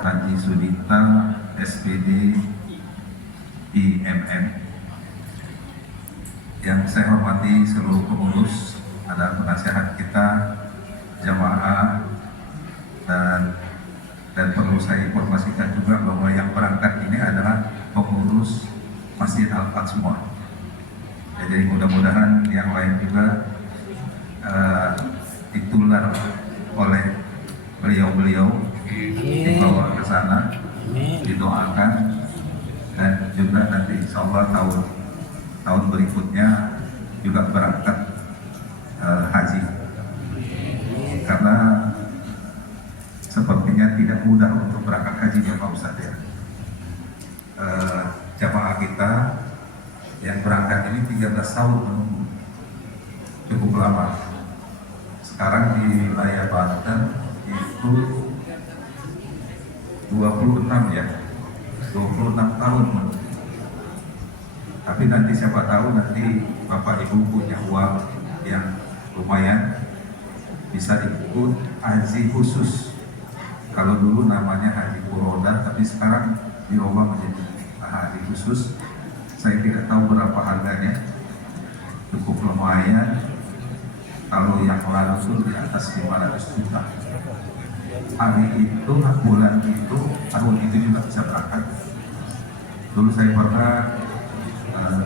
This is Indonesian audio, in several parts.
Haji Sudita SPD IMM. Yang saya hormati seluruh pengurus, ada penasehat kita, jamaah, dan perlu saya informasikan juga bahwa yang berangkat ini adalah pengurus Masjid Al-Fat semua. Ya, jadi mudah-mudahan yang lain juga ditular oleh beliau-beliau, dibawa ke sana, didoakan, dan juga nanti insya Allah tahun berikutnya juga berangkat haji. Karena sepertinya tidak mudah untuk berangkat haji ya Pak Ustadz ya. Jamaah kita yang berangkat ini 13 tahun menunggu, cukup lama. Sekarang di wilayah Banten itu 26 ya, 26 tahun menunggu. Tapi nanti siapa tahu nanti Bapak Ibu punya uang yang lumayan, bisa ikut haji khusus. Kalau dulu namanya haji furoda, tapi sekarang dirubah menjadi haji khusus. Saya tidak tahu berapa harganya, cukup lumayan. Kalau yang langsung di atas 500 juta. Hari itu, bulan itu, tahun itu juga bisa berangkat. Dulu saya pernah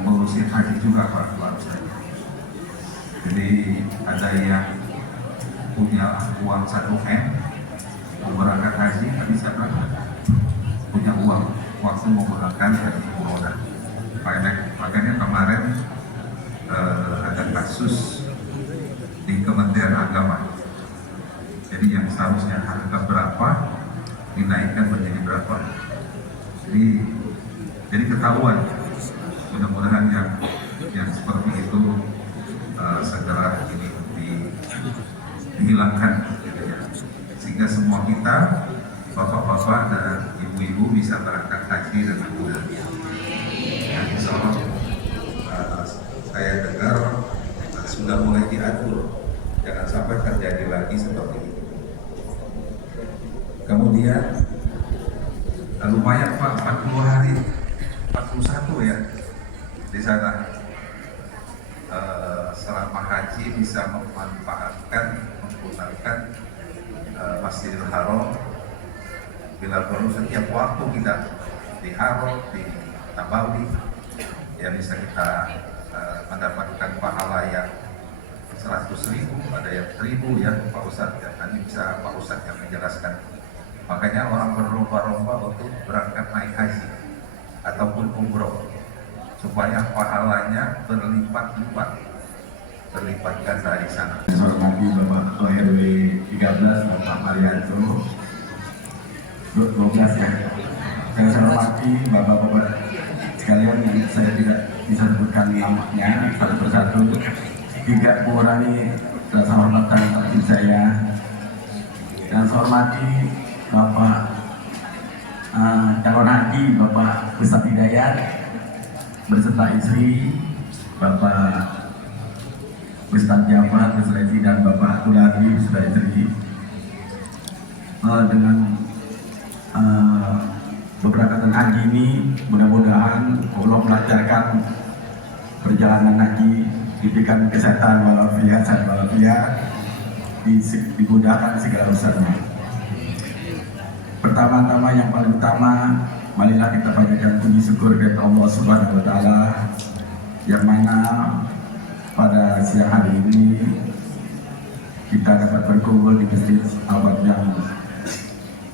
mengurusin haji juga Pak saya. Jadi ada yang punya uang 1M, mau berangkat haji, tapi bisa berangkat. Punya uang, waktu mau berangkat haji furoda. Makanya kemarin ada kasus di Kementerian Agama. Jadi yang seharusnya harga berapa dinaikkan menjadi berapa. Jadi ketahuan. Mudah-mudahan yang seperti itu segera ini dihilangkan, sehingga semua kita, bapak-bapak dan ibu-ibu bisa berangkat haji dengan mudah. Insya Allah saya dengar sudah mulai diatur, jangan sampai terjadi lagi seperti itu. Kemudian lumayan Pak, 40 hari, 41 ya di sana. Selama haji bisa memanfaatkan, menggunakan Masjidil Haram. Bila perlu setiap waktu kita di Haram, di Nabawi, ya bisa kita mendapatkan pahala yang 100.000, ada yang 1.000 ya Pak Ustadz ya. Nanti bisa Pak Ustadz yang menjelaskan. Makanya orang berlomba-lomba untuk berangkat naik haji ataupun umroh, supaya pahalanya berlipat-lipat, berlipat ganda di sana. Saya hormati Bapak Ketua RW 13 Bapak Marianto 12 ya. Saya hormati Bapak-bapak sekalian yang saya tidak bisa sebutkan namanya satu persatu, tidak mengurangi rasa hormat dan takdir saya. Dan saya hormati Bapak calon haji Bapak Ustadz Hidayat beserta istri, Bapak Ustadz Jafar beserta istri, dan Bapak Tuladi beserta istri. Dengan keberangkatan haji ini, mudah-mudahan Allah melancarkan perjalanan haji, diberikan kesehatan walafiat, sehat walafiat, dimudahkan segala urusannya. Pertama-tama, yang paling utama, marilah kita panjatkan puji syukur kepada Allah Subhanahu wa Ta'ala, yang mana pada siang hari ini kita dapat berkumpul di Masjid Al-Fat yang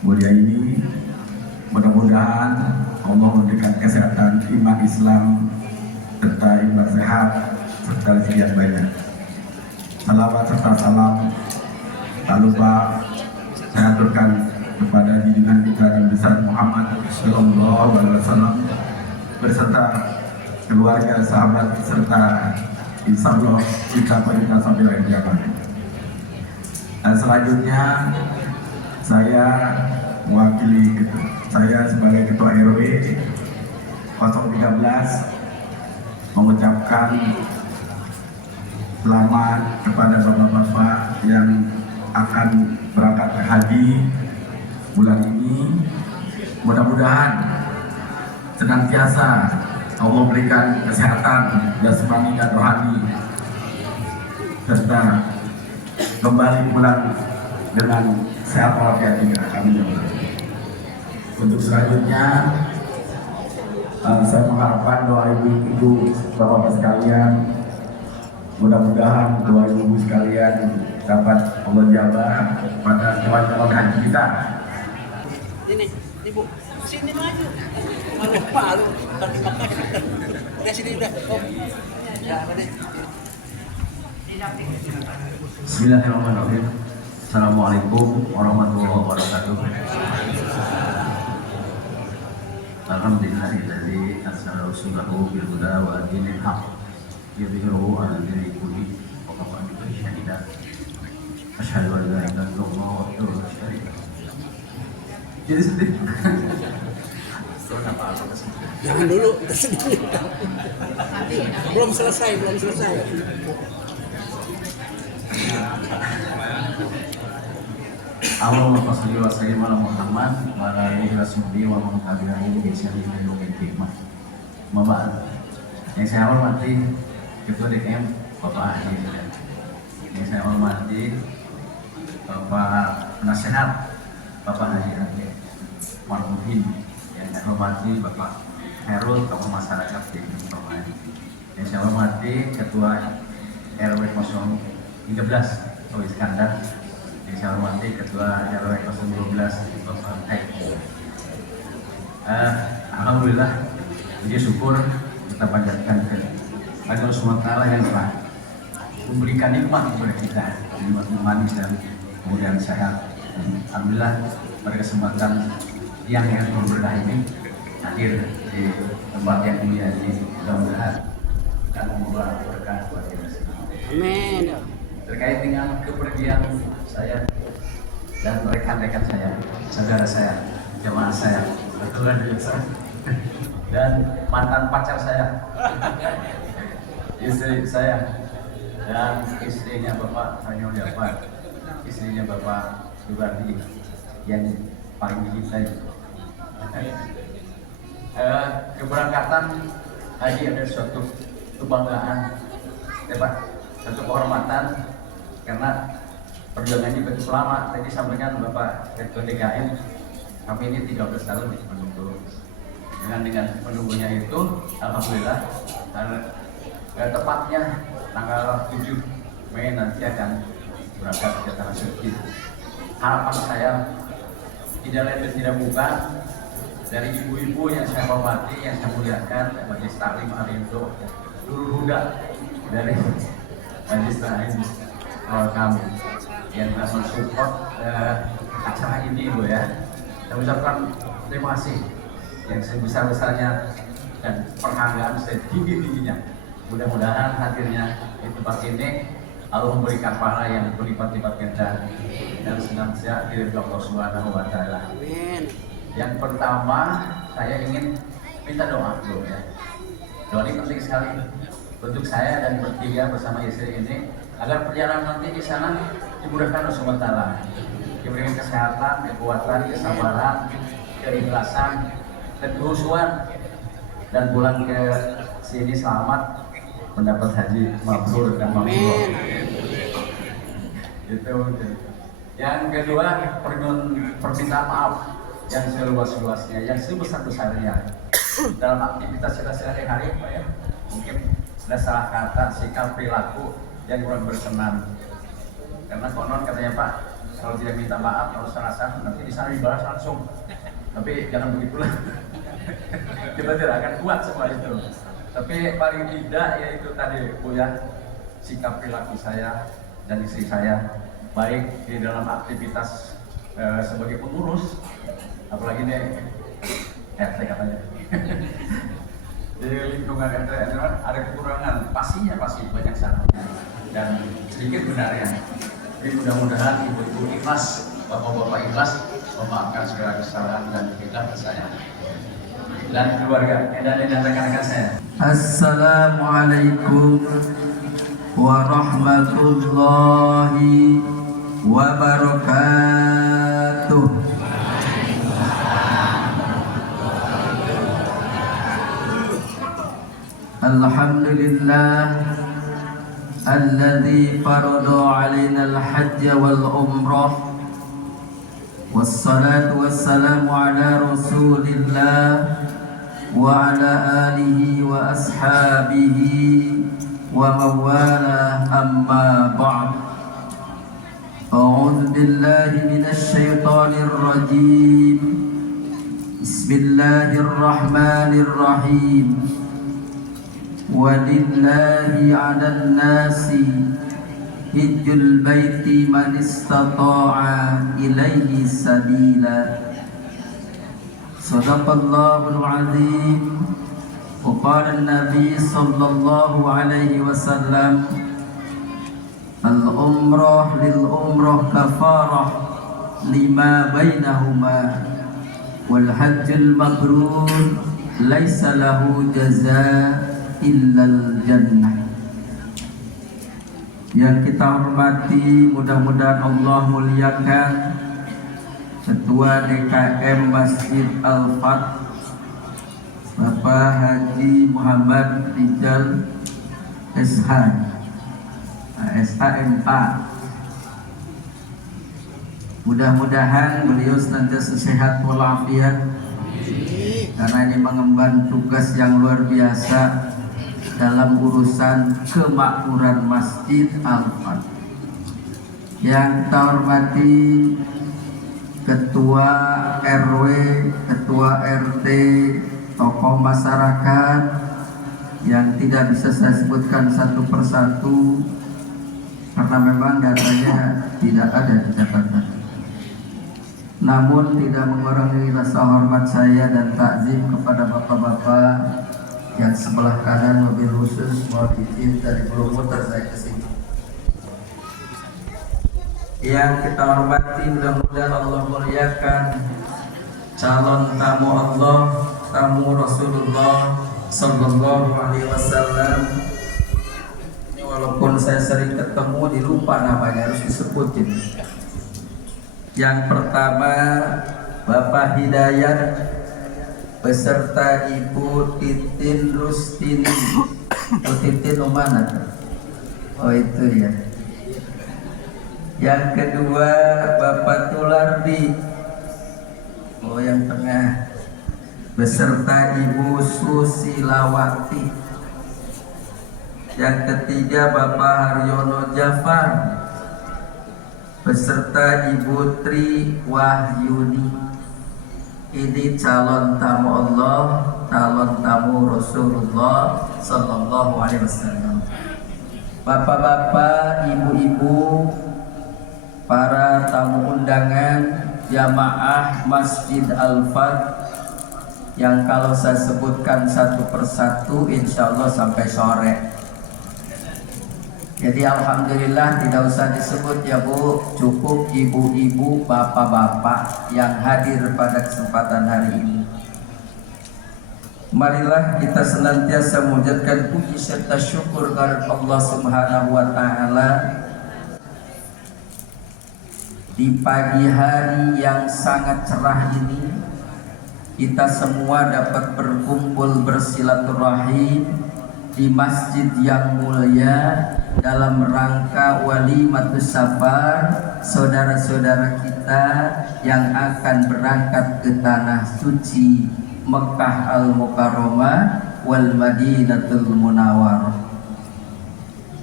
mulia ini. Mudah-mudahan Allah memberikan kesehatan, iman Islam serta iman sehat serta rezeki yang banyak. Salawat serta salam tak lupa saya aturkan kepada junjungan kita Nabi besar Muhammad Sallallahu Alaihi Wasallam beserta keluarga, sahabat serta insya Allah kita sampai akhir zaman. Dan selanjutnya saya mewakili saya sebagai Ketua RW 013 mengucapkan selamat kepada bapak-bapak yang akan berangkat ke haji bulan ini. Mudah-mudahan senantiasa Allah berikan kesehatan jasmani dan rohani serta kembali pulang dengan sehat walafiat juga. Amin. Untuk selanjutnya saya mengharapkan doa ibu bapak sekalian, mudah-mudahan doa ibu sekalian dapat Allah jabah pada calon haji kita. Ini, ibu, sini maju. Malu palu, terima kasih. Udah sini udah. Oh. Ya, ada. Bismillahirrahmanirrahim. Assalamualaikum warahmatullahi wabarakatuh. Alhamdulillahilladzi arsala rasulahu bil huda wa dinil haqq yudhhiruhu 'ala dini kulli wa kafa billahi shahida. Asyhadu an la ilaha illallah wahdahu la syarika lah. Jadi sedih. Jangan dulu, sedih. Belum selesai. Allahumma shalli wa sallim ala Muhammad wa ala alihi wa sahbihi wa man tabi'ahum bi ihsan ila yaumil qiyamah. Mabad. Yang saya hormati Ketua DKM Bapak Haji, yang saya hormati Bapak Penasehat Bapak Haji Ade Marmuhin, yang saya hormati Bapak Herul Tokoh Masyarakat di Permai, yang saya hormati Ketua RW 013 Toh Iskandar, yang saya hormati Ketua RW 012 Bapak Haji. Alhamdulillah, puji syukur kita panjatkan ke Allah SWT yang telah memberikan nikmat kepada kita, nikmat manis dan kemudian sehat. Alhamdulillah pada kesempatan yang berberkah ini hadir di tempat yang mulia ini, mudah-mudahan akan membawa berkah buat kita semua. Amin. Terkait dengan kepergian saya dan rekan-rekan saya, saudara saya, jemaah saya, kebetulan saya dan mantan pacar saya, istri saya dan istrinya Bapak Hanyo Jafar, istrinya Bapak Subardi yang paling dicintai. Keberangkatan haji ada suatu kebanggaan, Pak, satu kehormatan karena perjuangan ini begitu lama. Tadi sampaikan Bapak Ketua DKM, kami ini 13 tahun menunggu. Dengan menunggunya itu, alhamdulillah, tepatnya tanggal 7 Mei nanti akan berangkat ke Tanah Suci. Harapan saya tidak lain dan tidak bukan dari ibu-ibu yang saya hormati, yang saya muliakan, Majelis Taklim Arindo, Nurul Huda dari Majelis Taklim kami yang telah mensupport acara ini, Bu ya. Saya ucapkan terima kasih yang sebesar-besarnya dan penghargaan setinggi-tingginya. Mudah-mudahan hadirnya di tempat ini Allah memberikan pahala yang berlipat-lipat ganda dan senantiasa diridhoi Allah Subhanahu wa taala. Amin. Yang pertama, saya ingin minta doa dulu ya. Doa ini penting sekali untuk saya dan bertiga bersama istri ini agar perjalanan nanti di sana dimudahkan Allah Subhanahu wa taala. Diberikan kesehatan, kekuatan, kesabaran, keikhlasan, kehusuan, dan pulang ke sini selamat mendapat haji mabrur dan mabrur. Itu. Yang kedua, permintaan maaf yang seluas-luasnya, yang sebesar-besarnya dalam aktivitas kita sehari-hari, Pak ya. Mungkin ada salah kata, sikap, perilaku yang kurang berkenan. Karena konon katanya Pak, kalau tidak minta maaf, kalau salah nanti di sana dibalas langsung. Tapi jangan begitulah. Kita tidak akan kuat semua itu. Tapi paling tidak yaitu tadi Bu ya, sikap perilaku saya dan istri saya baik di dalam aktivitas sebagai pengurus, apalagi nih RT katanya. Di lingkungan RT ada kekurangan, pasti banyak salahnya dan sedikit benarnya. Jadi mudah-mudahan ibu-ibu ikhlas, bapak-bapak ikhlas memaafkan segala kesalahan dan kehilangan saya dan keluarga dan rekan-rekan saya. Assalamualaikum warahmatullahi wabarakatuh. Alhamdulillah alladzi farada 'alaina al-hajj wal umrah wassalatu wassalamu ala rasulillah wa ala alihi wa ashabihi wa mawala amma ba'd. A'udzu billahi minasy syaithanir rajim. Bismillahirrahmanirrahim. Walillahi 'alan nasi hijjul baiti man istata'a ilaihi sabila. Sadaqallahul azim. Wa qala an-nabi sallallahu alaihi wasallam, al-umrah lil umrah kafarah lima bainahuma wal hajjul mabrur laisa lahu jazaa illal jannah. Yang kita hormati, mudah-mudahan Allah muliakan Ketua DKM Masjid Al-Fat Bapak Haji Muhammad Rijal SH SHMA. Mudah-mudahan beliau senantiasa sehat walafiat, karena ini mengemban tugas yang luar biasa dalam urusan kemakmuran Masjid Al-Fat. Yang kita hormati Ketua RW, Ketua RT, tokoh masyarakat yang tidak bisa saya sebutkan satu persatu karena memang datanya tidak ada di catatan. Namun tidak mengurangi rasa hormat saya dan takzim kepada bapak-bapak yang sebelah kanan, mobil khusus mohon izin dari belum muter saya ke sini. Yang kita hormati, mudah-mudahan Allah muliakan calon tamu Allah, tamu Rasulullah sallallahu alaihi wasallam. Ini walaupun saya sering ketemu dilupa namanya, harus disebutin. Yang pertama Bapak Hidayat beserta Ibu Titin Rustini. Ibu Titin mana? Oh itu ya. Yang kedua Bapak Tulardi, oh yang tengah, beserta Ibu Susilawati. Yang ketiga Bapak Haryono Jafar beserta Ibu Tri Wahyuni. Ini calon tamu Allah, calon tamu Rasulullah sallallahu alaihi wasallam. Bapak-bapak, ibu-ibu, para tamu undangan jamaah Masjid Al-Fat yang kalau saya sebutkan satu persatu insya Allah sampai sore. Jadi alhamdulillah tidak usah disebut ya Bu, cukup ibu-ibu, bapak-bapak yang hadir pada kesempatan hari ini. Marilah kita senantiasa mengucapkan puji serta syukur kepada Allah Subhanahu wa taala di pagi hari yang sangat cerah ini. Kita semua dapat berkumpul bersilaturahim di masjid yang mulia dalam rangka walimatus safar saudara-saudara kita yang akan berangkat ke tanah suci Mekah Al-Mukarramah wal Madinatul Munawwarah.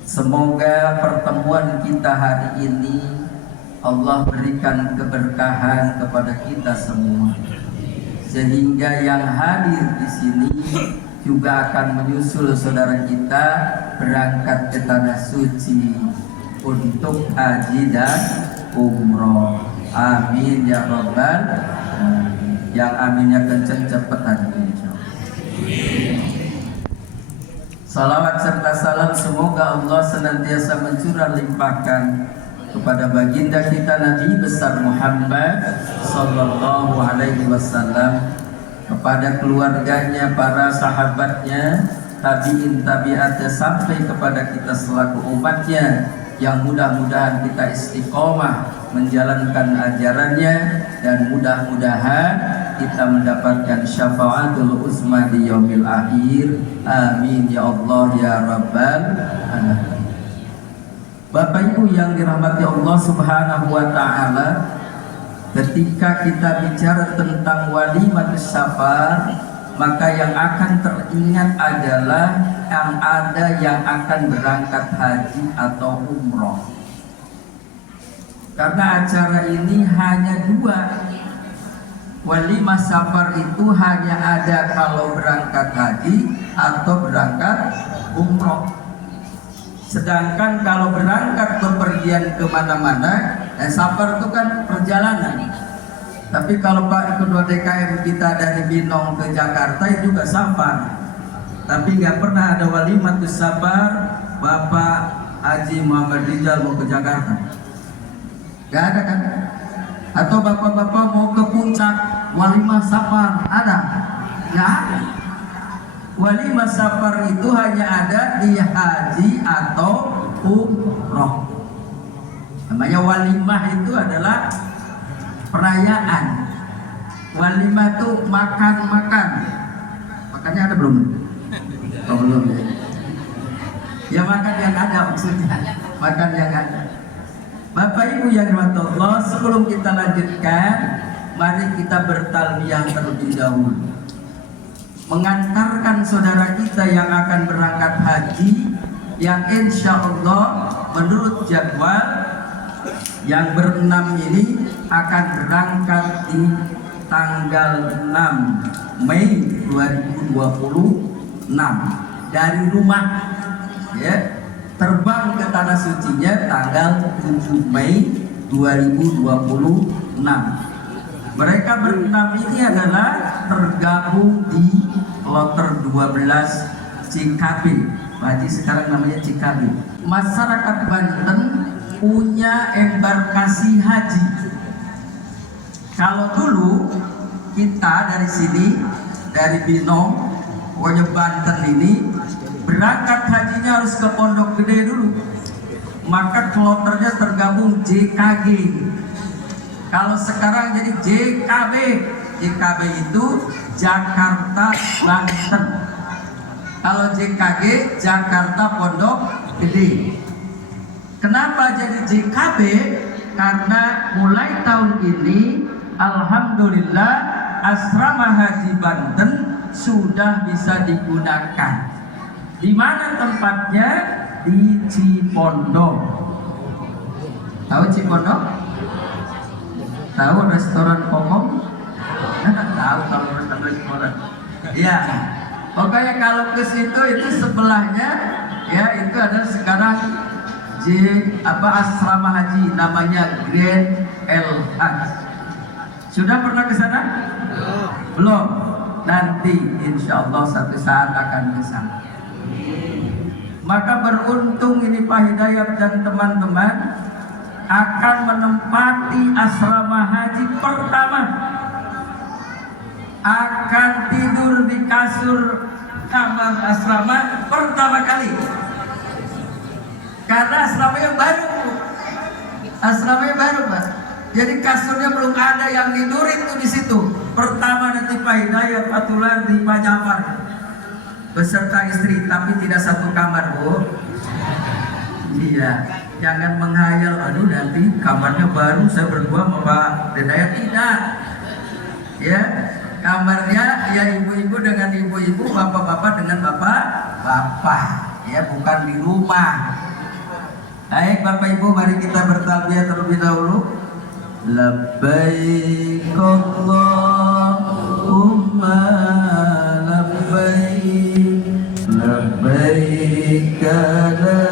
Semoga pertemuan kita hari ini Allah berikan keberkahan kepada kita semua, sehingga yang hadir di sini juga akan menyusul saudara kita berangkat ke tanah suci untuk haji dan umroh. Amin ya rabbal alamin. Yang aminnya kenceng cepetan insyaallah. Salawat serta salam semoga Allah senantiasa mencurah limpahkan kepada baginda kita Nabi besar Muhammad sallallahu alaihi wasallam, kepada keluarganya, para sahabatnya, tabi'in tabi'atnya sampai kepada kita selaku umatnya, yang mudah-mudahan kita istiqomah menjalankan ajarannya dan mudah-mudahan kita mendapatkan syafaatul uzma di yaumil akhir. Amin ya Allah ya rabbal alamin. Bapak Ibu yang dirahmati Allah Subhanahu wa taala, ketika kita bicara tentang walimatus safar, maka yang akan teringat adalah yang akan berangkat haji atau umroh. Karena acara ini hanya dua. Walimah safar itu hanya ada kalau berangkat haji atau berangkat umroh. Sedangkan kalau berangkat bepergian kemana-mana, safar itu kan perjalanan. Tapi kalau Pak Ketua DKM kita dari Binong ke Jakarta itu juga safar. Tapi nggak pernah ada walimatus safar Bapak Haji Muhammad Rizal mau ke Jakarta. Nggak ada kan? Atau bapak-bapak mau ke puncak walimah safar ada? Nggak ada. Walimah safar itu hanya ada di haji atau umroh. Namanya walimah itu adalah perayaan. Walimah itu makan-makan. Makannya ada belum? Oh, belum ya. Ya makan yang ada maksudnya. Makan yang ada. Bapak Ibu yang dirahmati Allah, sebelum kita lanjutkan, mari kita bertalbiyah terlebih dahulu. Mengantarkan saudara kita yang akan berangkat haji, yang insya Allah menurut jadwal yang berenam ini akan berangkat di tanggal 6 Mei 2026 dari rumah, ya, terbang ke tanah sucinya tanggal 7 Mei 2026. Mereka berenam ini adalah tergabung di kloter 12 Cikabe. Haji sekarang namanya Cikabe. Masyarakat Banten punya embarkasi haji. Kalau dulu kita dari sini, dari Binong, pokoknya Banten ini, berangkat hajinya harus ke Pondok Gede dulu. Maka kloternya tergabung JKG. Kalau sekarang jadi JKB. JKB itu Jakarta Banten. Kalau JKG Jakarta Pondok Gede. Kenapa jadi JKB? Karena mulai tahun ini alhamdulillah asrama haji Banten sudah bisa digunakan. Di mana tempatnya? Di Cipondok. Tahu Cipondok? Tahu restoran Kokom? Tahu kalau restoran Cipondok. Ya, pokoknya kalau ke situ itu sebelahnya, ya itu ada sekarang asrama haji namanya Grand El Haj. Sudah pernah ke sana? Belum. Nanti insya Allah satu saat akan ke sana. Maka beruntung ini Pak Hidayat dan teman-teman akan menempati asrama haji pertama. Akan tidur di kasur kamar asrama pertama kali. Karena asramanya baru. Asramanya baru, Pak. Jadi kasurnya belum ada yang tidurin tuh di situ. Pertama nanti Pak Hidayat, Patular di Pak Jafar beserta istri, tapi tidak satu kamar, Bu. Iya, jangan menghayal, aduh nanti kamarnya baru saya berdua sama Pak Hidayat, tidak. Ya, kamarnya ya ibu-ibu dengan ibu-ibu, bapak-bapak dengan bapak-bapak, ya bukan di rumah. Baik Bapak Ibu, mari kita bertalbiyah terlebih dahulu. Labbaik Allahumma لبيك لا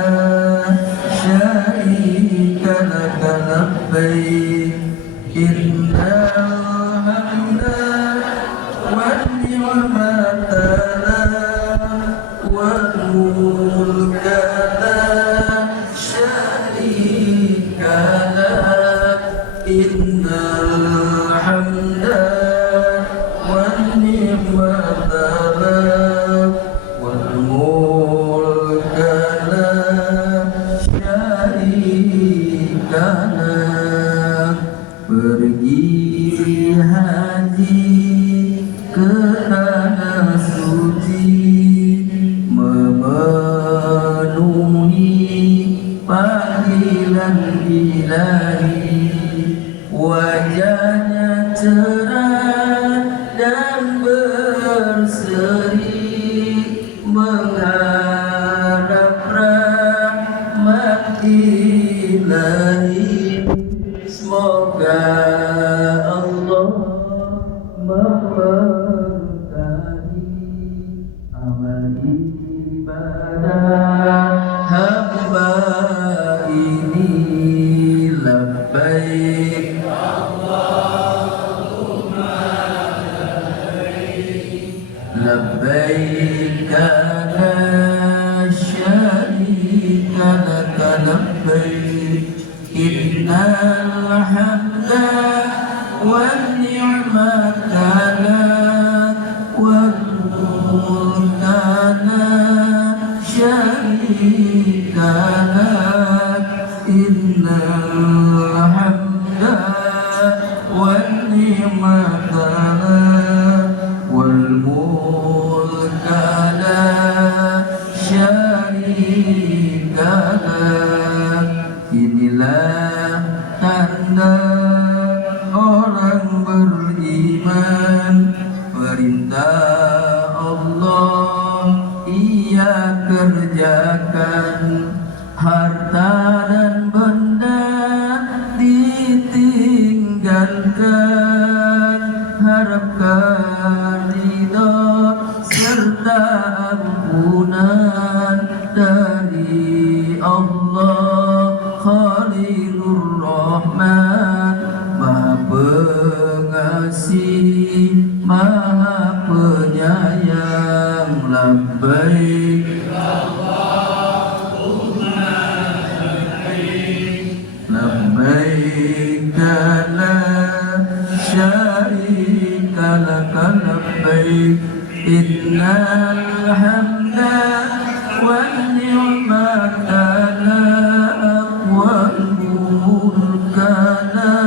شريك لك لبيك إن الحمد والنعمة لك والملك لا شريك لك إن الحمد والنعمة لك والملك لا شريك لك. Pergi haji ke tanah suci, memenuhi panggilan ilahi. Wajahnya cerah dan berseri, mengharap rahmat ilahi. Semoga Allah memberkahi amal ibadah hamba ini. Labbaik labbaik la syarika laka labbaik innal hamda wan ni'mata lak wal mulka la syarika lak innal hamda wan ni'mata lak wal mulka la syarika lak. Inilah tanda orang beriman, perintah Allah ia kerjakan, harta dan benda ditinggalkan, harapkan ridha serta ampunan dari Allah. Khalilur Rahman, Maha Pengasih, Maha Penyayang. Labbaik labbaik la syarika laka labbaik innal hamda wan ni'mata lak wal mulka la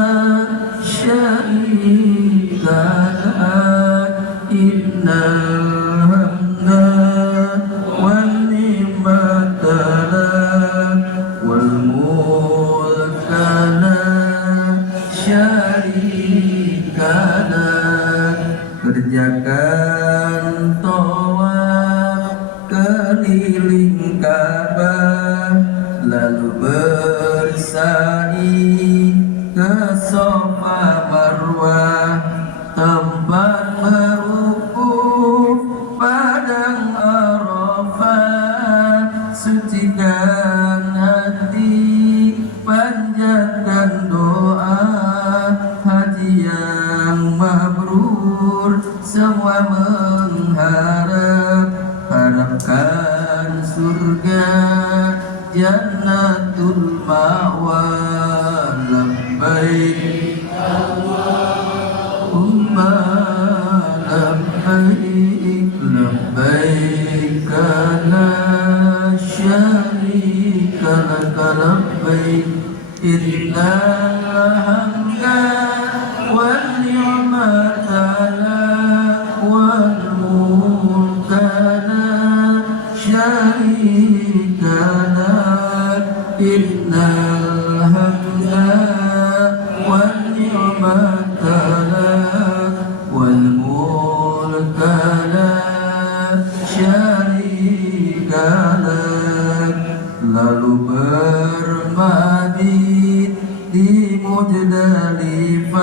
syarika lak innal hamda wan ni'mata lak wal mulka la syarika lak. Kerjakan tawaf keliling Ka'bah, lalu bersa'i ke Safa Marwah, tempat berwukuf padang Arafah. Sucikan hati, panjatkan doa, haji yang mabrur semua mengharap, harapkan surga jannatul ma'wa. Labbaik Allahumma labbaik labbaik la syarika laka labbaik innal hamda wan ni'mata lak wal mulka la syarika lak innal hamda wan ni'mata lak wal mulka la syarika lak. Lalu bermabit di Muzdalifah,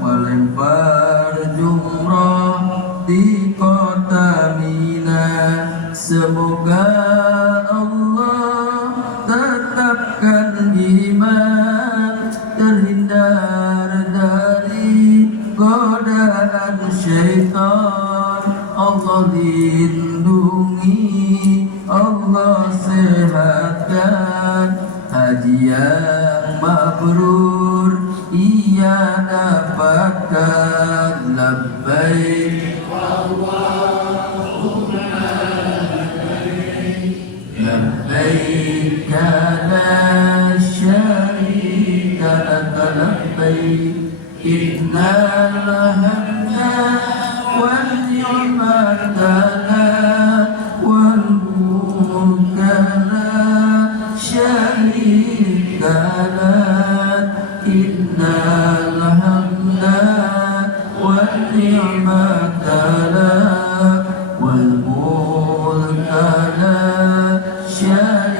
melempar jumrah Semoga Allah tetapkan iman, terhindar dari godaan syaitan. Allah lindungi, Allah sehatkan, haji yang mabrur ia dapatkan. Labbaik labbaik la syarika laka labbaik innal hamda wan ni'mata lak wal mulka la syarika lak innal hamda wan ni'mata lak wal mulka la syarikalah.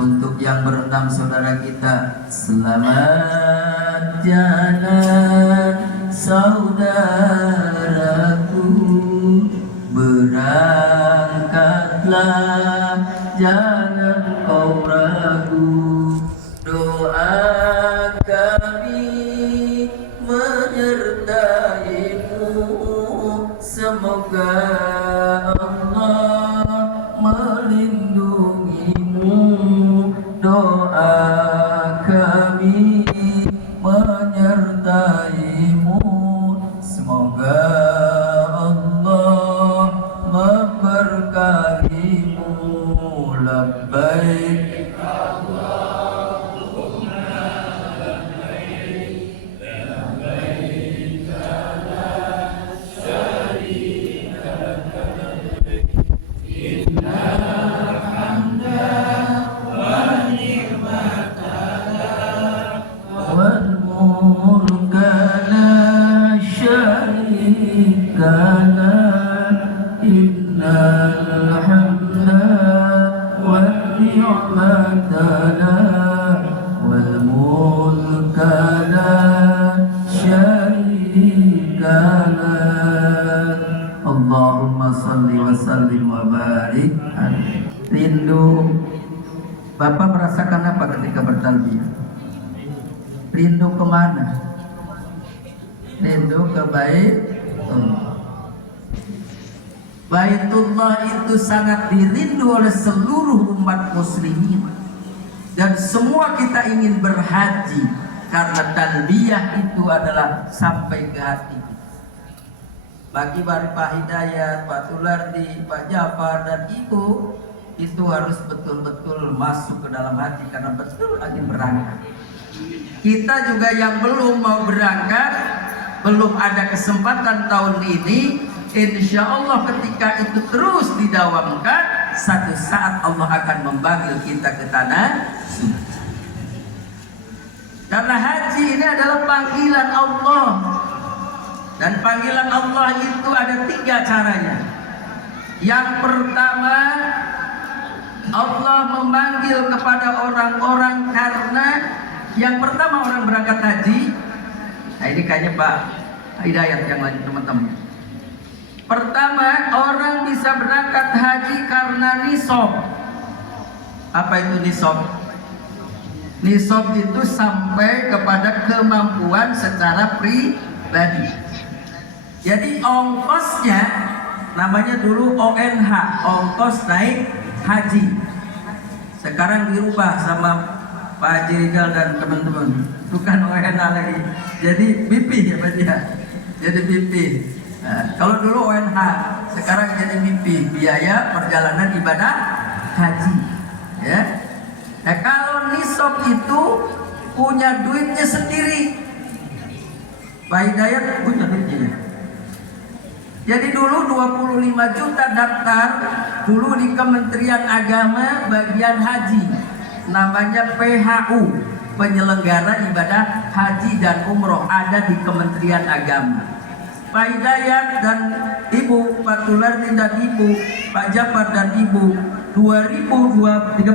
Untuk yang berenang saudara kita, selamat jalan saudaraku, berangkatlah jangan kau ragu. Doa kami menyertaimu, semoga Allah melindungimu. Doa kami menyertaimu, semoga Allah memberkahimu. Labbaik wal mulka la syarika lak innal hamda wan ni'mata lak wal mulka la syarika lak. Allahumma salli wa sallim wa barik alaihi. Rindu Bapak merasakan apa ketika bertalbiyah? Rindu kemana? Rindu ke Baitullah. Baitullah itu sangat dirindu oleh seluruh umat muslimin, dan semua kita ingin berhaji karena talbiyah itu adalah sampai ke hati. Bagi Pak Hidayat, Pak Tulardi, Pak Jafar dan Ibu, itu harus betul-betul masuk ke dalam hati karena betul lagi berangkat. Kita juga yang belum mau berangkat, belum ada kesempatan tahun ini, insya Allah ketika itu terus didawamkan, satu saat Allah akan memanggil kita ke tanah suci. Karena haji ini adalah panggilan Allah, dan panggilan Allah itu ada 3 caranya. Yang pertama, Allah memanggil kepada orang-orang karena yang pertama orang berangkat haji. Nah ini kayaknya Pak Hidayat yang lain teman-teman. Pertama, orang bisa berangkat haji karena nisab. Apa itu nisab? Nisab itu sampai kepada kemampuan secara pribadi. Jadi ongkosnya namanya dulu ONH, ongkos naik haji. Sekarang dirubah sama Pak Haji Rizal dan teman-teman, bukan ONH lagi, jadi BP ya Pak dia, jadi BP. Nah, kalau dulu ONH, sekarang jadi BP, biaya perjalanan ibadah haji. Ya, nah, kalau nisab itu punya duitnya sendiri. Pak Hidayat punya duitnya. Jadi dulu 25 juta daftar dulu di Kementerian Agama bagian haji, namanya PHU, penyelenggara ibadah haji dan umroh, ada di Kementerian Agama. Pak Hidayat dan Ibu, Pak Tulardi dan Ibu, Pak Jafar dan Ibu 2013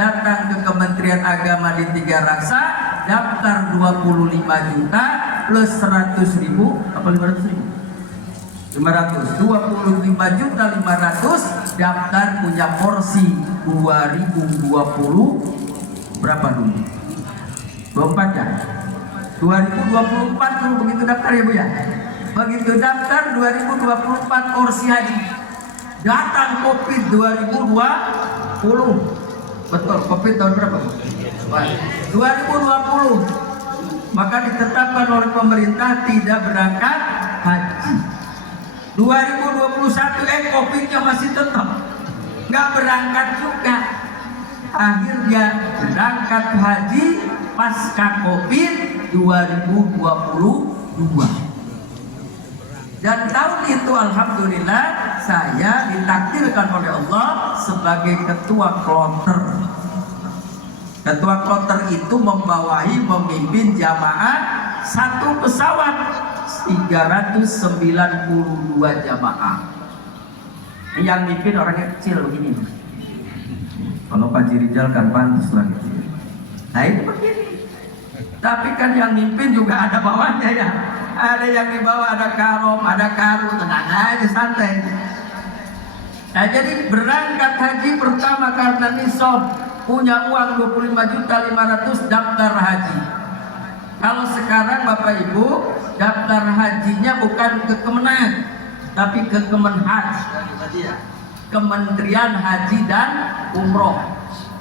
datang ke Kementerian Agama di Tiga Raksa, daftar 25 juta, plus 100.000 apa 500.000? 25.500.000 daftar punya porsi 2020 berapa dulu? 24 ya? 2024 dulu begitu daftar ya Bu ya? Begitu daftar 2024 porsi haji, datang Covid 2020. Betul, Covid tahun berapa Bu? 2020. Maka ditetapkan oleh pemerintah tidak berangkat haji. 2021 Covidnya masih tetap nggak berangkat juga. Akhirnya berangkat haji pasca Covid 2022. Dan tahun itu alhamdulillah saya ditakdirkan oleh Allah sebagai ketua kloter. Ketua kloter itu memimpin jamaah satu pesawat 392 jamaah. Yang mimpin orangnya kecil begini. Kalau Pak Rijal kan pantas lah gitu. Nah itu begini. Tapi kan yang mimpin juga ada bawahnya ya. Ada yang di bawah, ada karom, ada karu, tenang aja santai. Nah jadi berangkat haji pertama karena nisab, punya uang 25.500.000 daftar haji. Kalau sekarang Bapak Ibu daftar hajinya bukan ke Kemenang, tapi ke Kemenhaj, Kementerian Haji dan Umroh.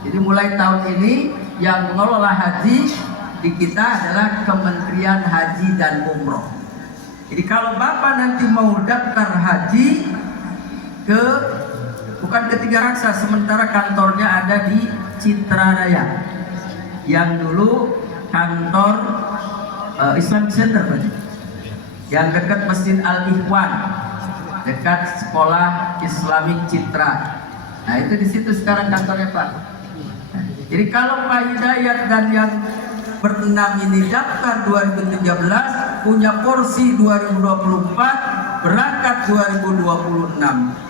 Jadi mulai tahun ini yang mengelola haji di kita adalah Kementerian Haji dan Umroh. Jadi kalau Bapak nanti mau daftar haji ke bukan ke Tiga Raksa, sementara kantornya ada di Citra Raya, yang dulu kantor Islamic Center tadi, yang dekat Masjid Al Ikhwan, dekat sekolah Islamic Citra. Nah itu di situ sekarang kantornya Pak. Jadi kalau Pak Hidayat dan yang berenam ini daftar 2013, punya porsi 2024, berangkat 2026.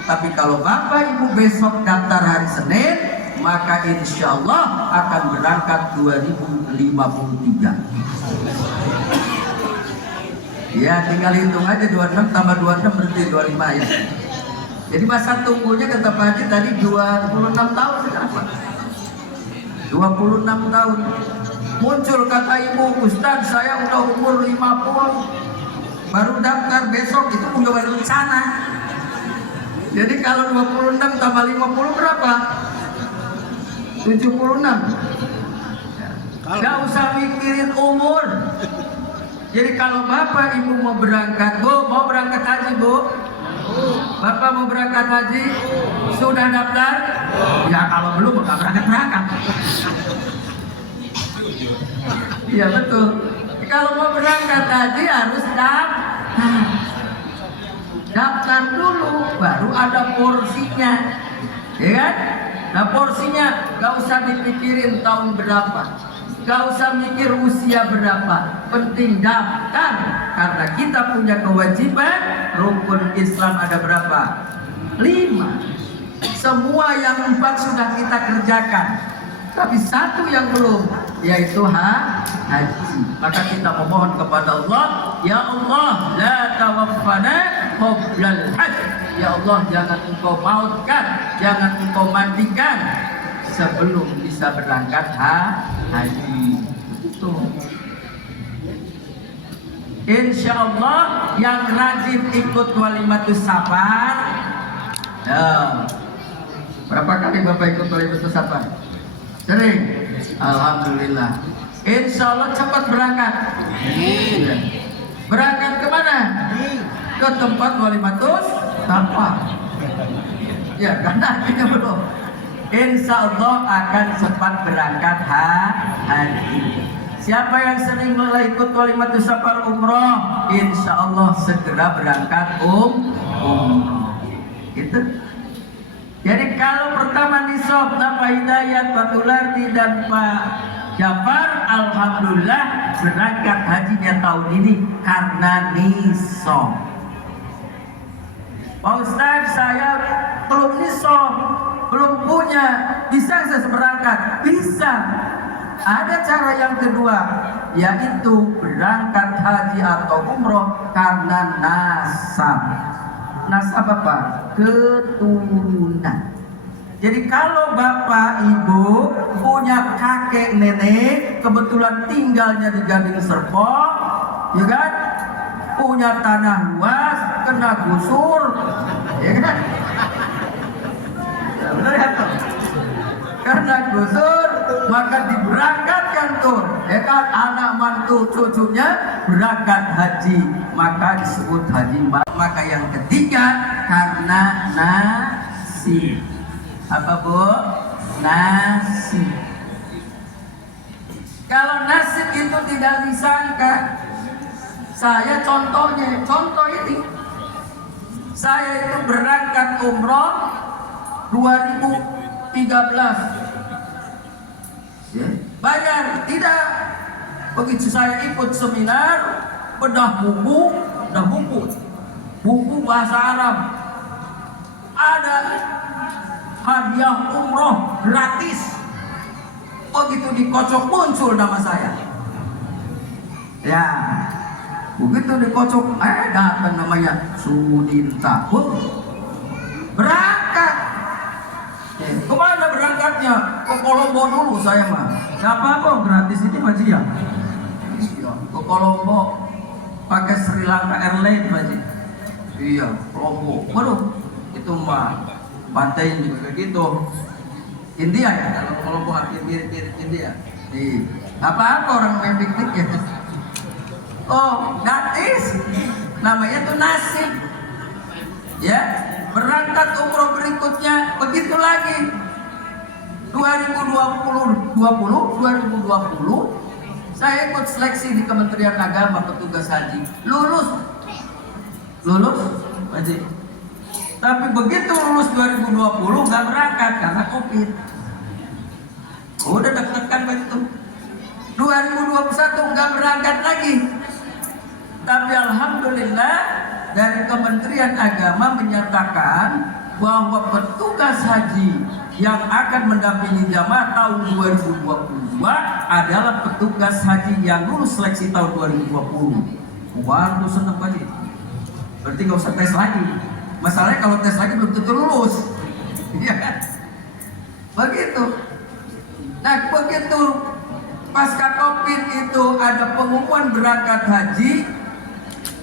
Tapi kalau Bapak Ibu besok daftar hari Senin, maka insya Allah akan berangkat 2053. Ya tinggal hitung aja 26 tambah 26 berarti 25 ya. Jadi masa tunggunya kata Pak Haji tadi 26 tahun sekarang Pak. 26 tahun. Muncul kata ibu, Ustaz saya udah umur 50, baru daftar besok, itu udah baru rencana. Jadi kalau 26 tambah 50 berapa? 76. Gak usah mikirin umur. Jadi kalau Bapak Ibu mau berangkat, Bu, mau berangkat haji Bu? Bapak mau berangkat haji? Sudah daftar? Ya kalau belum nggak berangkat. Iya betul. Kalau mau berangkat haji harus daftar dulu, baru ada porsinya, ya kan? Nah porsinya gak usah dipikirin tahun berapa, gak usah mikir usia berapa, penting daftar. Karena kita punya kewajiban, rukun Islam ada berapa? 5. Semua yang 4 sudah kita kerjakan, tapi satu yang belum, yaitu haji. Maka kita memohon kepada Allah, ya Allah, la tawaffana qoblal hajj. Ya Allah, jangan engkau mautkan, jangan engkau matikan sebelum bisa berangkat haji. Begitu. Insya Allah yang rajin ikut walimatus safar. Ya. Berapa kali Bapak ikut walimatus safar? Sering. Alhamdulillah. Insya Allah cepat berangkat. Ya. Berangkat kemana? Ke tempat walimatus safar. Ya, karena artinya belum. Insya Allah akan cepat berangkat haji. Siapa yang sering mulai ikut walimatus safar umroh, insya Allah segera berangkat umroh. Itu. Jadi kalau pertama nisab Pak Hidayat, Pak Tulardi dan Pak Jafar, alhamdulillah berangkat hajinya tahun ini karena nisab. Pak Ustaz, saya belum nisab, belum punya, bisa saya berangkat? Bisa. ada cara yang kedua, yaitu berangkat haji atau umroh karena nasab. Nasab apa? Keturunan. Jadi kalau bapak ibu punya kakek nenek kebetulan tinggalnya di Gading Serpong, ya kan? Punya tanah luas, kena gusur, ya kan? Ya, benar ya tuh? Karena gusur maka diberangkatkan tuh, ya kan? Anak mantu cucunya berangkat haji, maka disebut haji. Maka yang ketiga karena nasib. Apa bu? Nasib. Kalau nasib itu tidak disangka, saya contoh ini, saya itu berangkat umroh 2013, ya, bayar tidak. Begitu saya ikut seminar bedah buku bahasa Arab, ada hadiah umroh gratis. Begitu dikocok muncul nama saya. Ya, begitu dikocok, datang namanya Sudinta. Berangkat. Kemana berangkatnya? Ke Kolombo dulu saya mah. Siapa kok gratis ini Pak Ji ya? Iya, ke Kolombo pakai Sri Lanka Airlines Pak Ji. Iya, Kolombo. Waduh, itu mah pantai juga kayak gitu. India ya, kalau Kolombo akhir mirip India. Apa orang main piknik ya? Oh, gratis. Namanya tuh nasib. Ya, berangkat umroh berikutnya begitu lagi. 2020 saya ikut seleksi di Kementerian Agama petugas haji. Lulus Haji. Tapi begitu lulus 2020 nggak berangkat karena Covid. Udah deg-degan begitu. 2021 nggak berangkat lagi. Tapi alhamdulillah dari Kementerian Agama menyatakan bahwa petugas haji yang akan mendampingi jamaah tahun 2022 adalah petugas haji yang lulus seleksi tahun 2020. Waduh, senang banget. Berarti nggak usah tes lagi. Masalahnya kalau tes lagi belum tentu lulus. Iya kan? Begitu. Nah, begitu pasca Covid itu ada pengumuman berangkat haji.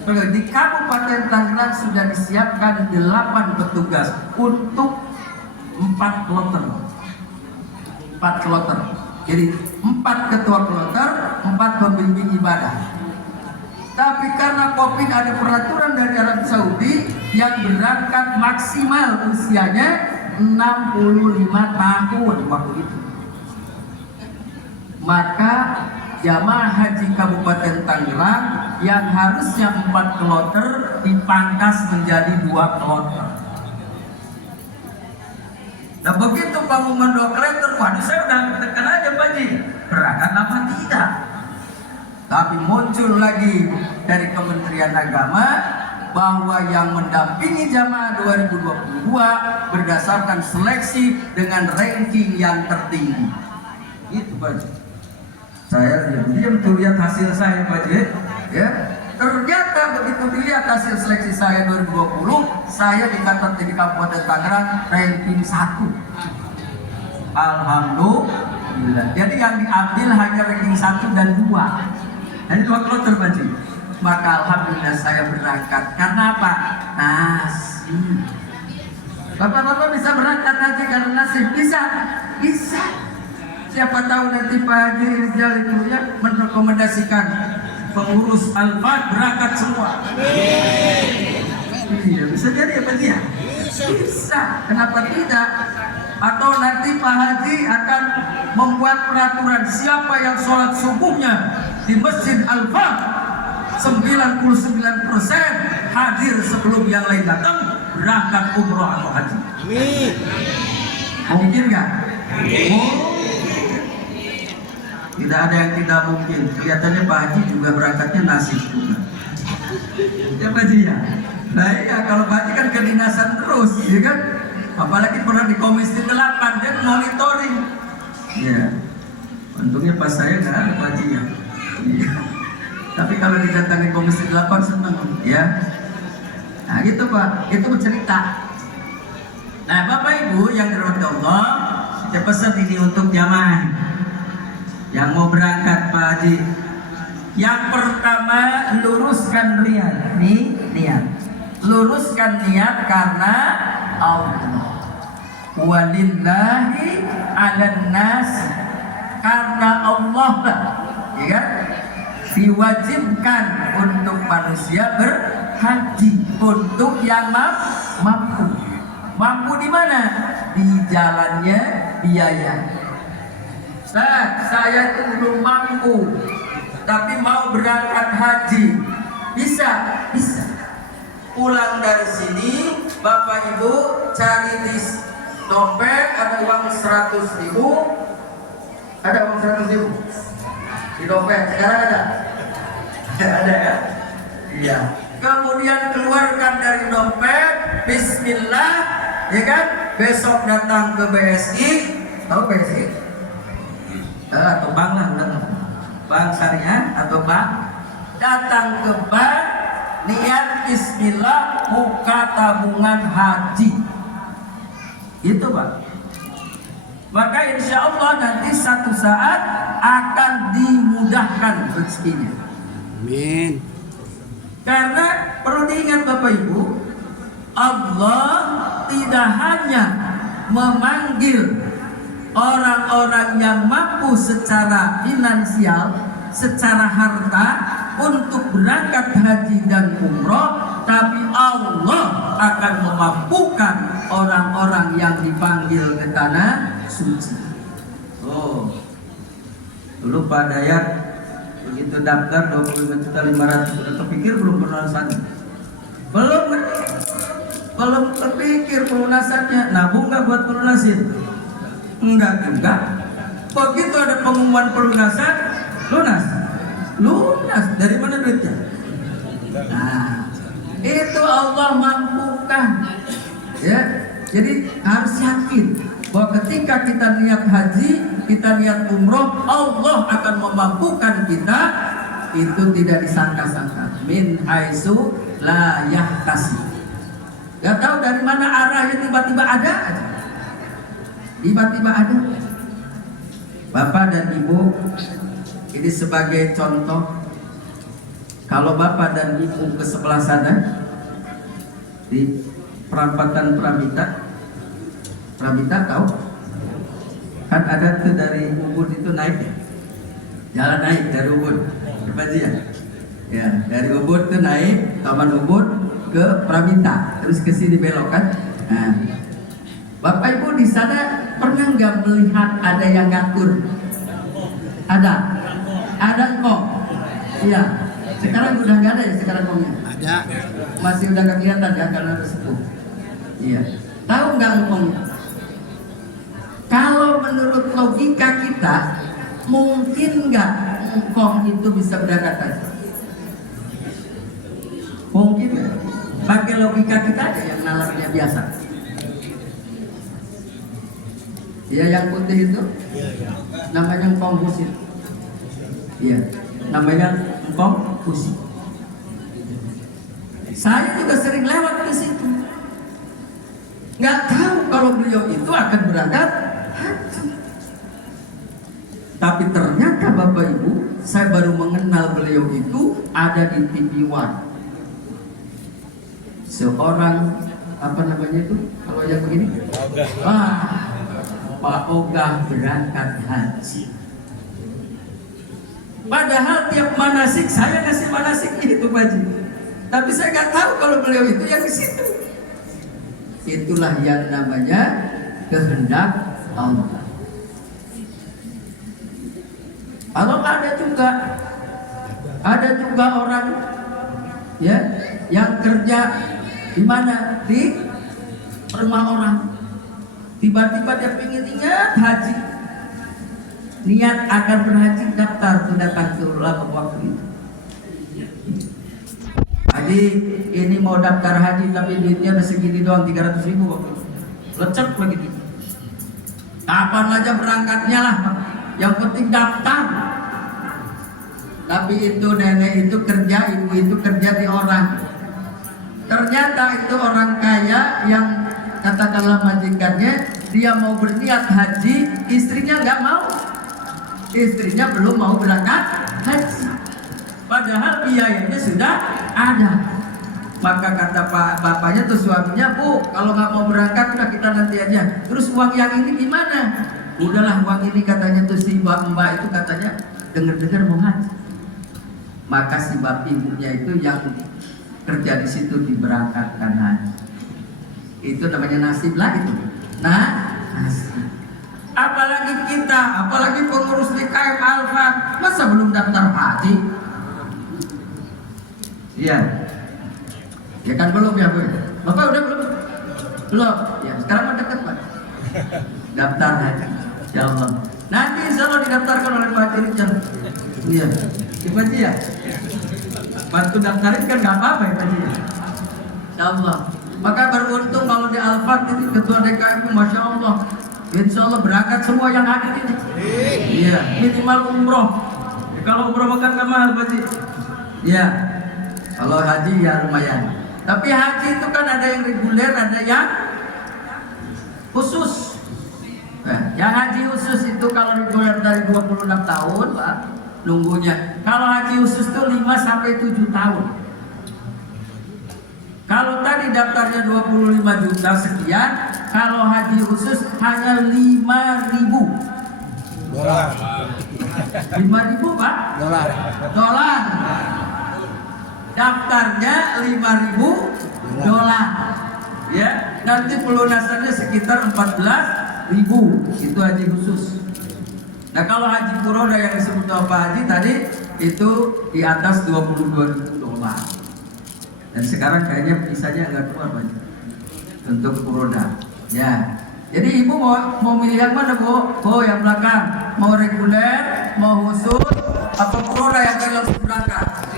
Di Kabupaten Tangerang sudah disiapkan 8 petugas untuk 4 kloter. 4 kloter. Jadi 4 ketua kloter, 4 pembimbing ibadah. Tapi karena Covid ada peraturan dari Arab Saudi yang berangkat maksimal usianya 65 tahun waktu itu. Maka jamaah haji Kabupaten Tangerang yang harusnya 4 kloter dipangkas menjadi 2 kloter. Nah begitu pengumuman 2 kloter, waduh saya udah tekan aja Pak Ji, berangkat apa tidak? Tapi muncul lagi dari Kementerian Agama bahwa yang mendampingi jamaah 2022 berdasarkan seleksi dengan ranking yang tertinggi. Itu Pak Ji. Saya diam tuh lihat hasil saya Pak Ji. Ya, ternyata begitu dilihat hasil seleksi saya 2020, saya dicatat di Kabupaten Tangerang ranking 1. Alhamdulillah. Jadi yang diambil hanya ranking 1 dan 2. Hanya 2 kloter Pak Ji. Maka alhamdulillah saya berangkat. Karena apa? Nasib. Bapak-bapak bisa berangkat haji karena nasib? Bisa. Siapa tahu nanti Pak Haji Rizal itu ya merekomendasikan pengurus Al-Fat berangkat semua. Iya, bisa jadi ya Pak Haji ya? Bisa. Kenapa tidak? Atau nanti Pak Haji akan membuat peraturan siapa yang sholat subuhnya di Masjid Al-Fat 99% hadir sebelum yang lain datang berangkat umroh atau haji. Mungkin nggak? Tidak ada yang tidak mungkin. Kelihatannya Pak Haji juga berangkatnya nasib juga. Ya Pak Haji ya. Nah iya, kalau Pak Haji kan kedinasan terus, ya kan? Apalagi pernah di Komisi 8 dia monitoring. Ya. Untungnya pas saya nggak ada Pak Haji ya. Iya. Tapi kalau didatangi Komisi 8 seneng ya. Nah gitu Pak, itu bercerita. Nah Bapak Ibu yang dirahmati Allah, saya pesan ini untuk jamaah yang mau berangkat Pak Haji. Yang pertama, luruskan niat. Nih niat. Luruskan niat karena Allah. Walillahi 'alan nas, karena Allah, ya kan? Diwajibkan untuk manusia berhaji untuk yang mampu. Mampu di mana? Di jalannya biaya. Saya itu belum mampu, tapi mau berangkat haji. Bisa. Pulang dari sini, Bapak Ibu cari di dompet ada uang 100.000. Ada uang 100.000 di dompet. Sekarang ada? Ada ya? Iya. Kemudian keluarkan dari dompet, Bismillah, ya kan? Besok datang ke BSI, tahu BSI? Atau bank lah, bank syariah atau bank. Datang ke bank, niat Bismillah, buka tabungan haji. Itu Pak. Maka insya Allah nanti satu saat akan dimudahkan rezekinya. Amin. Karena perlu diingat Bapak Ibu, Allah tidak hanya memanggil orang-orang yang mampu secara finansial, secara harta untuk berangkat haji dan umroh, tapi Allah akan memampukan orang-orang yang dipanggil ke tanah suci. Oh, dulu Pak Dayat begitu daftar 25.500 sudah terpikir belum pelunasannya? Belum terpikir pelunasannya. Nabung nggak buat pelunasin? Enggak juga. Begitu ada pengumuman pelunasan, lunas. Dari mana duitnya? Nah, itu Allah mampukan. Ya, jadi harus yakin bahwa ketika kita niat haji, kita niat umroh, Allah akan memampukan kita. Itu tidak disangka-sangka. Min haitsu la yahtasib. Gak tahu dari mana arahnya, tiba-tiba ada aja. Tiba-tiba ada. Bapak dan Ibu, ini sebagai contoh. Kalau Bapak dan Ibu ke sebelah sana di perampatan Pramita tahu? Kan ada tuh dari Ubud itu naik ya? Jalan naik dari Ubud, ya, dari Ubud tuh naik Taman Ubud ke Pramita, terus ke sini belok kan? Nah, Bapak Ibu di sana pernah nggak melihat ada yang ngatur? Ada kok? Iya. Sekarang udah nggak ada ya sekarang kongnya? Ada. Masih udah nggak kelihatan ya karena udah sepuh. Iya. Tahu nggak engkongnya? Kalau menurut logika kita, mungkin nggak engkong itu bisa berangkat haji? Mungkin nggak? Pakai logika kita aja yang nalarnya biasa. Iya, yang putih itu namanya engkong pusit. Iya, namanya engkong pusit. Saya juga sering lewat ke situ. Nggak tahu kalau beliau itu akan berangkat haji. Tapi ternyata Bapak Ibu, saya baru mengenal beliau itu ada di TV One. Seorang apa namanya itu? Kalau yang begini? Pak Ogah berangkat haji. Padahal tiap manasik saya ngasih manasik itu Pak Haji. Tapi saya nggak tahu kalau beliau itu yang di situ. Itulah yang namanya kehendak Allah. Kalau ada juga orang ya yang kerja di mana, di rumah orang, tiba-tiba dia pengen ingat haji, niat akan berhaji, daftar tuh datang ke ulama waktu itu. Haji ini mau daftar haji tapi duitnya udah segini doang, 300.000 waktu itu. Lecek begitu. Kapan aja berangkatnya lah. yang penting daftar. Tapi itu nenek itu kerja, ibu itu kerja di orang. Ternyata itu orang kaya yang katakanlah majikannya, dia mau berniat haji, istrinya nggak mau. Istrinya belum mau berangkat haji. Padahal biayanya sudah ada. Maka kata bapaknya tuh suaminya, Bu, kalau nggak mau berangkat udah kita nanti aja. Terus uang yang ini gimana? Udahlah, uang ini katanya tuh si mbak itu katanya dengar-dengar mau haji. Maka si bapak ibunya itu yang kerja di situ diberangkatkan haji. Itu namanya nasib lah itu. Nah, nasib. Apalagi kita, apalagi pengurus DKM Alfa, masa belum daftar haji? Iya. Ya kan belum ya, Bu? Bapak udah belum? Belum. Ya, sekarang mendekat, Pak. Daftar haji. Ya Allah. Nanti insya Allah didaftarkan oleh Pak Rijal. Iya. Coba ya. Bantu daftarin kan nggak apa-apa ya, Pak Rijal. Ya Allah. Maka beruntung kalau di Alfa ini ketua DKM, Masya Allah. Insya Allah berangkat semua yang hadir ini. Iya. Minimal umroh. Ya, kalau umroh makan nggak mahal, Pak Rijal. Iya. Kalau haji ya lumayan. Tapi haji itu kan ada yang reguler, ada yang khusus. Nah, yang haji khusus itu kalau reguler dari 26 tahun, Pak, nunggunya. Kalau haji khusus itu 5 sampai 7 tahun. Kalau tadi daftarnya 25 juta sekian, kalau haji khusus hanya 5.000 dolar. 5.000, Pak? Dolar. Daftarnya 5.000 dolar, ya. Nanti pelunasannya sekitar 14.000. Itu haji khusus. Nah, kalau haji furoda yang disebut Pak Haji tadi itu di atas 22.000 dolar. Dan sekarang kayaknya visanya nggak keluar, Pak, untuk furoda. Ya. Jadi ibu mau milih yang mana, Bu? Oh, yang belakang. Mau reguler, mau khusus, apa furoda yang kalian langsung berangkat?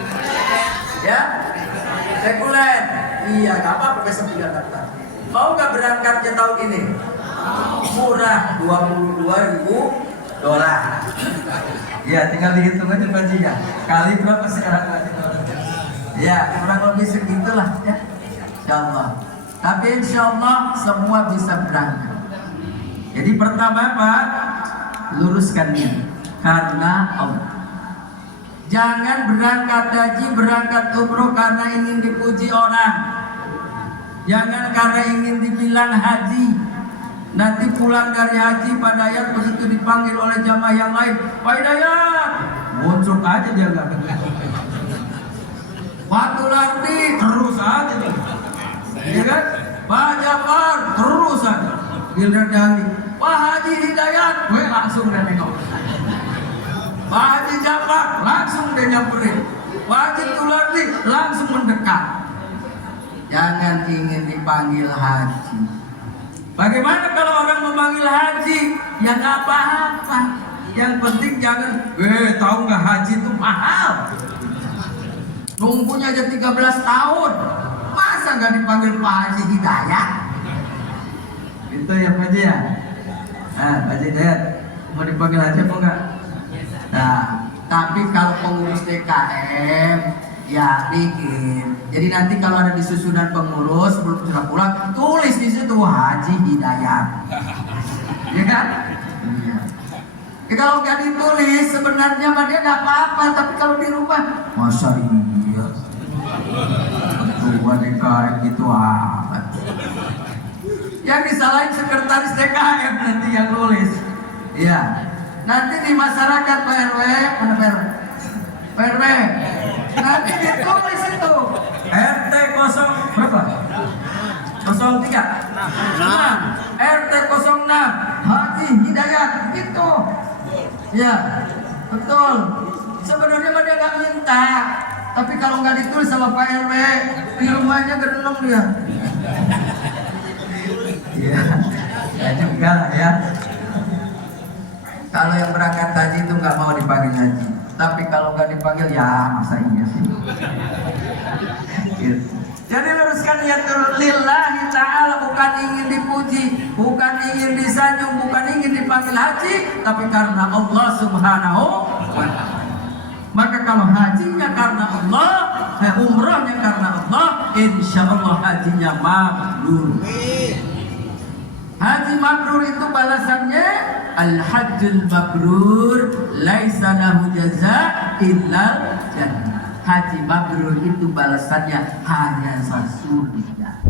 Ya, reguler. Iya, nggak apa-apa, besok juga daftar. Mau nggak berangkatnya tahun ini? Murah, 22.000 dolar. Ya, tinggal dihitung aja Pak Jika. Kali berapa sekarang? Ya, kurang lebih segitulah ya. Insya Allah. Tapi insya Allah semua bisa berangkat. Jadi pertama Pak, luruskan niat karena Allah. Jangan berangkat haji, berangkat umroh karena ingin dipuji orang. Jangan karena ingin dibilang haji. Nanti pulang dari haji Pak Dayat begitu dipanggil oleh jamaah yang lain, Pak Dayat, muncul aja dia nggak. Pak Tulardi terus aja, ya kan? Pak Jafar terus aja. Giliran dari Pak Haji Hidayat, gue langsung dia nengok. Pak Haji Jafar langsung dia nyamperin. Pak Haji Tulardi langsung mendekat. Jangan ingin dipanggil haji. Bagaimana kalau orang memanggil haji? Ya nggak apa-apa. Yang penting jangan, tahu nggak haji itu mahal. Nunggunya aja 13 tahun. Masa nggak dipanggil Pak Haji Hidayat? Itu ya Pak Haji ya. Nah, Pak Haji Hidayat mau dipanggil haji apa enggak? Nah, tapi kalau pengurus DKM ya bikin. Jadi nanti kalau ada di susunan pengurus sebelum sudah pulang, tulis di situ Haji Hidayat. Ya kan? Iya. Ya, kalau nggak ditulis sebenarnya mah dia nggak apa-apa, tapi kalau di rumah masa iya ketua DKM gitu amat. Yang disalahin sekretaris DKM nanti yang nulis. Iya. Nanti di masyarakat Pak RW, mana Pak RW? Pak RW. Nanti ditulis itu RT 0 berapa? 03 6 RT 06 Haji Hidayat gitu. Ya, betul. Sebenarnya dia nggak minta, tapi kalau nggak ditulis sama Pak RW di rumahnya gerenong dia. Iya, ya juga lah ya. Kalau yang berangkat haji itu nggak mau dipanggil haji, tapi kalau nggak dipanggil ya masa iya sih. Gitu. Jadi luruskan niat lillahi ta'ala bukan ingin dipuji, bukan ingin disanjung, bukan ingin dipanggil haji, tapi karena Allah Subhanahu wa ta'ala. Maka kalau hajinya karena Allah, umrahnya karena Allah, insya Allah hajinya mabrur. Haji mabrur itu balasannya al-hajjul mabrur laisa lahu jaza illa jannah. Haji mabrur itu balasannya hanya surga.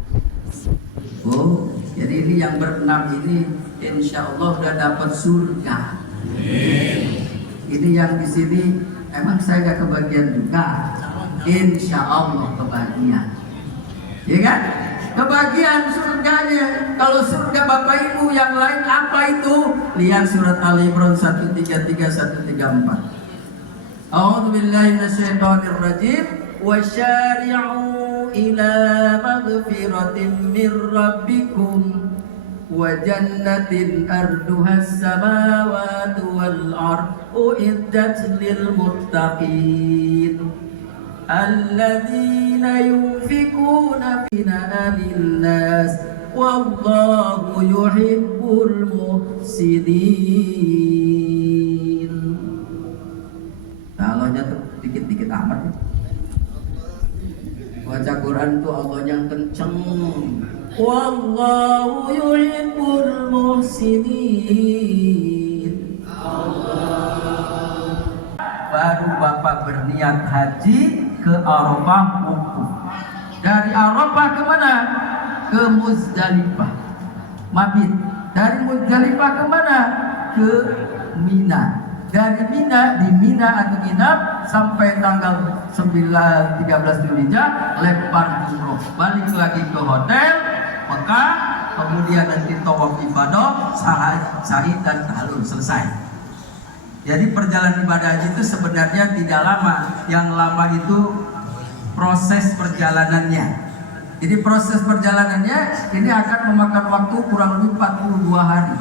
Oh, jadi ini yang berenam ini insya Allah sudah dapat surga. Ini yang di sini emang saya gak kebagian juga. Insya Allah kebagian. Ya kan? Kebagian surganya. Kalau surga Bapak Ibu yang lain apa itu? Lihat surat Ali Imran 133 134. A'udzu billahi minasyaitonir rajim. Wasyari'u ila maghfiratin mir rabbikum wa jannatin arduhas samawati wal ardu uiddat lil muttaqin. Alladzina yunfikuna fi na'alin nas wallahu yuhibbul muhsinin. Allahnya tuh dikit-dikit amat. Baca Quran tuh Allahnya kenceng. Wallahu yuhibbul muhsinin. Baru Bapak berniat haji ke Arafah wukuf. Dari Arafah ke mana? Ke Muzdalifah. Mabit. Dari Muzdalifah ke mana? Ke Mina. Dari Mina, di Mina atau nginap sampai tanggal 13 Dzulhijjah lempar jumroh. Balik lagi ke hotel Mekah, kemudian nanti tawaf ibadah, sa'i dan tahlul selesai. Jadi perjalanan ibadah haji itu sebenarnya tidak lama. Yang lama itu proses perjalanannya. Jadi proses perjalanannya ini akan memakan waktu kurang lebih 42 hari.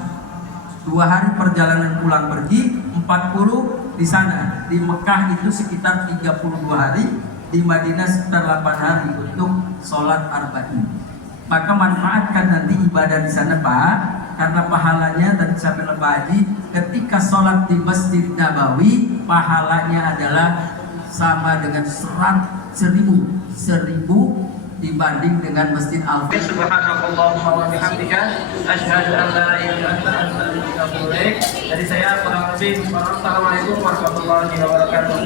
2 hari perjalanan pulang pergi, 40 di sana. Di Mekah itu sekitar 32 hari, di Madinah sekitar 8 hari untuk sholat arba'in. Maka manfaatkan nanti ibadah di sana Pak, karena pahalanya tadi sampai haji ketika sholat di Masjid Nabawi pahalanya adalah sama dengan 1000 dibanding dengan Masjid Al-Fatih. Subhanallahumma wa bihamdika asyhadu an la ilaha illa anta astaghfiruka wa atubu ilaik. Jadi saya kurang lebih. Wassalamualaikum warahmatullahi wabarakatuh.